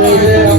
জয় জয়